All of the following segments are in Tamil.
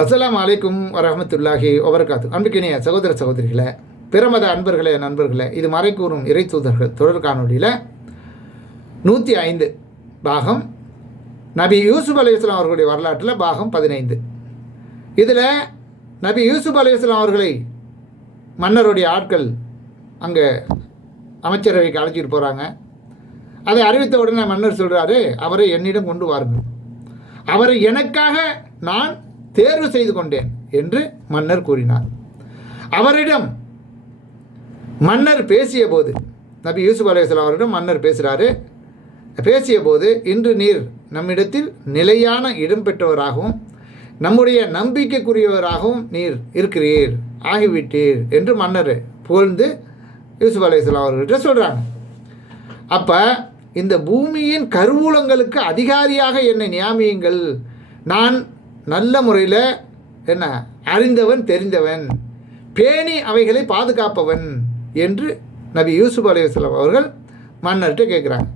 அஸ்லாம் அலைக்கும் வரமத்துல்லாஹி வபரகாத்து. அன்புக்கினிய சகோதர சகோதரிகளை பிரமத அன்பர்களே நண்பர்களே இது மறைக்கூறும் இறை தூதர்கள் தொடர் காணொலியில் நூற்றி ஐந்து பாகம் நபி யூசுப் அலையாஸ்லாம் அவர்களுடைய வரலாற்றில் பாகம் பதினைந்து. இதில் நபி யூசுப் அலையாஸ்லாம் அவர்களை மன்னருடைய ஆட்கள் அங்கே அமைச்சரவைக்கு அழைச்சிட்டு போகிறாங்க அதை அறிவித்த உடனே மன்னர் சொல்கிறாரு அவரை என்னிடம் கொண்டு வாருங்கள். அவரை எனக்காக நான் தேர்வு செய்து கொண்டேன் என்று மன்னர் கூறினார். அவரிடம் மன்னர் பேசிய போது நபி யூசுப் அலையாஸ்லாம் அவரிடம் மன்னர் பேசுகிறாரு பேசிய போது இன்று நீர் நம்மிடத்தில் நிலையான இடம் பெற்றவராகவும் நம்முடைய நம்பிக்கைக்குரியவராகவும் நீர் இருக்கிறீர் ஆகிவிட்டீர் என்று மன்னர் புகழ்ந்து யூசுப் அலையாஸ்லாம் அவர்கிட்ட சொல்கிறாங்க அப்போ இந்த பூமியின் கருவூலங்களுக்கு அதிகாரியாக என்னை நியாமியுங்கள். நான் நல்ல முறையில் என்ன? அறிந்தவன் தெரிந்தவன். பேணி அவைகளை பாதுகாப்பவன் என்று நபி யூசுப் அலைவாஸ்லாம் அவர்கள் மன்னர்கிட்ட கேட்குறாங்க.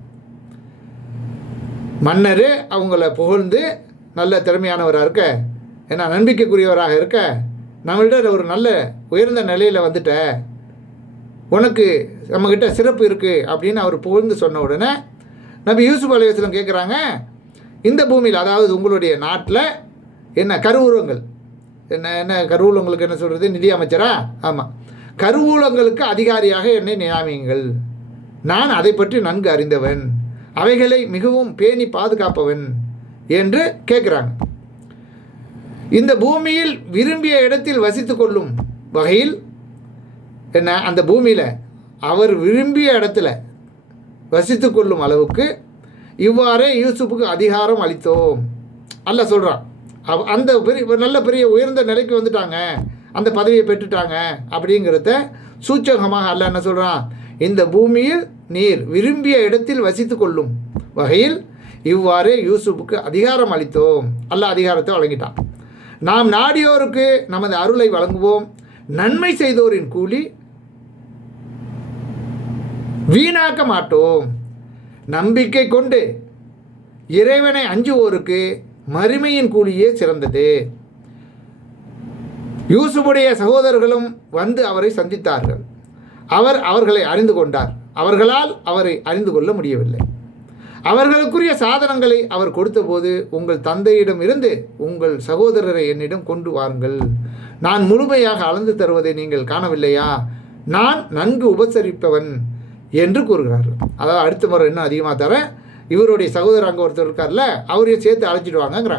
மன்னர் அவங்கள புகழ்ந்து நல்ல திறமையானவராக இருக்க ஏன்னா நம்பிக்கைக்குரியவராக இருக்க நம்மள்கிட்ட ஒரு நல்ல உயர்ந்த நிலையில் வந்துட்ட உனக்கு நம்மக்கிட்ட சிறப்பு இருக்குது அப்படின்னு அவர் புகழ்ந்து சொன்ன உடனே நபி யூசுப் அலைவாஸ்லம் கேட்குறாங்க இந்த பூமியில் அதாவது உங்களுடைய நாட்டில் என்ன கருவூலங்கள். என்ன என்ன கருவூலங்களுக்கு என்ன சொல்கிறது நிதி அமைச்சரா? ஆமாம் கருவூலங்களுக்கு அதிகாரியாக என்னை நியாமியுங்கள். நான் அதை பற்றி நன்கு அறிந்தவன். அவைகளை மிகவும் பேணி பாதுகாப்பவன் என்று கேட்குறாங்க. இந்த பூமியில் விரும்பிய இடத்தில் வசித்து கொள்ளும் வகையில் என்ன அந்த பூமியில் அவர் விரும்பிய இடத்துல வசித்து கொள்ளும் அளவுக்கு இவ்வாறே யூசுப்புக்கு அதிகாரம் அளித்தோம். அல்ல சொல்கிறான் அந்த பெரிய நல்ல பெரிய உயர்ந்த நிலைக்கு வந்துட்டாங்க. அந்த பதவியை பெற்றுட்டாங்க அப்படிங்கிறத சூச்சகமாக அல்ல என்ன சொல்கிறான் இந்த பூமியில் நீர் விரும்பிய இடத்தில் வசித்து கொள்ளும் வகையில் இவ்வாறே யூசுப்புக்கு அதிகாரம் அளித்தோம். அல்ல அதிகாரத்தை வழங்கிட்டான். நாம் நாடியோருக்கு நமது அருளை வழங்குவோம். நன்மை செய்தோரின் கூலி வீணாக்க மாட்டோம். நம்பிக்கை கொண்டு இறைவனை அஞ்சுவோருக்கு மறுமையின் கூலியே சிறந்தது. யூசுஃபுடைய சகோதரர்களும் வந்து அவரை சந்தித்தார்கள். அவர் அவர்களை அறிந்து கொண்டார். அவர்களால் அவரை அறிந்து கொள்ள முடியவில்லை. அவர்களுக்குரிய சாதனங்களை அவர் கொடுத்தபோது உங்கள் தந்தையிடம் இருந்து உங்கள் சகோதரரை என்னிடம் கொண்டு வாருங்கள். நான் முழுமையாக அளந்து தருவதை நீங்கள் காணவில்லையா? நான் நன்கு உபசரிப்பவன் என்று கூறுகிறார்கள். அதாவது அடுத்த முறை இன்னும் அதிகமாக தரேன்? இவருடைய சகோதரர் அங்கே ஒருத்தர் இருக்கார்ல அவரையும் சேர்த்து அழைச்சிட்டு வாங்கங்கிறாங்க.